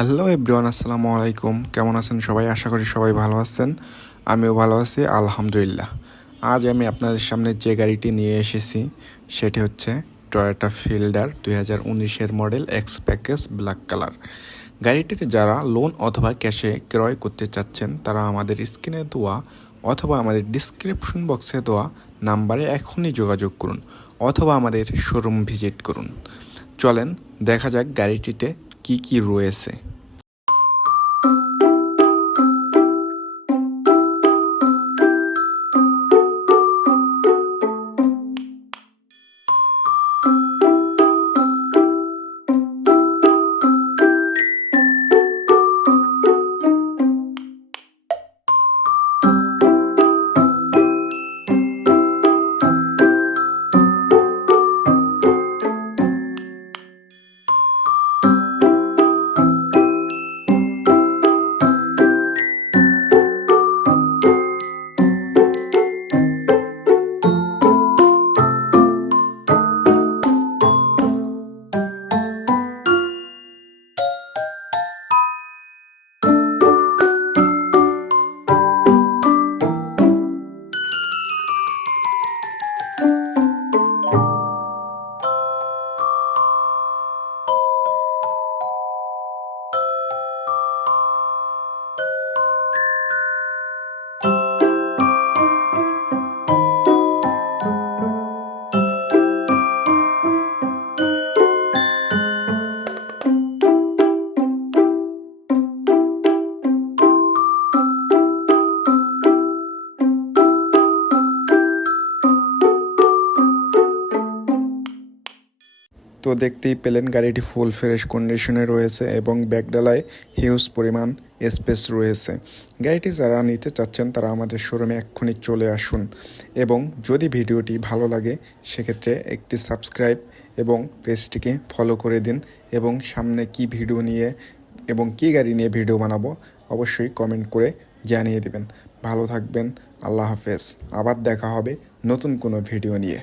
Hello everyone, আসসালামু আলাইকুম। কেমন আছেন সবাই? আশা করি সবাই ভালো আছেন। আমিও ভালো আছি, আলহামদুলিল্লাহ। আজ আমি আপনাদের সামনে যে গাড়িটি নিয়ে এসেছি সেটি হচ্ছে টয়োটা ফিল্ডার 2019-এর model X package black colour. গাড়িটিতে যারা লোন অথবা ক্যাশে ক্রয় করতে চাচ্ছেন তারা আমাদের স্ক্রিনে দেওয়া অথবা আমাদের ডিসক্রিপশন বক্সে দেওয়া নাম্বারে এখনই যোগাযোগ করুন অথবা আমাদের শোরুম ভিজিট করুন। চলেন দেখা যাক গাড়িটিতে কি কি রয়েছে। তো দেখতেই পেলেন গাড়িটি ফুল ফ্রেশ কন্ডিশনে রয়েছে এবং ব্যাকডালায় হিউজ পরিমাণ স্পেস রয়েছে। গাড়িটি যারা নিতে চাচ্ছেন তারা আমাদের শোরুমে এক্ষুনি চলে আসুন এবং যদি ভিডিওটি ভালো লাগে সেক্ষেত্রে একটি সাবস্ক্রাইব এবং পেজটিকে ফলো করে দিন এবং সামনে কি ভিডিও নিয়ে এবং কী গাড়ি নিয়ে ভিডিও বানাবো অবশ্যই কমেন্ট করে জানিয়ে দেবেন। ভালো থাকবেন, আল্লাহ হাফেজ। আবার দেখা হবে নতুন কোনো ভিডিও নিয়ে।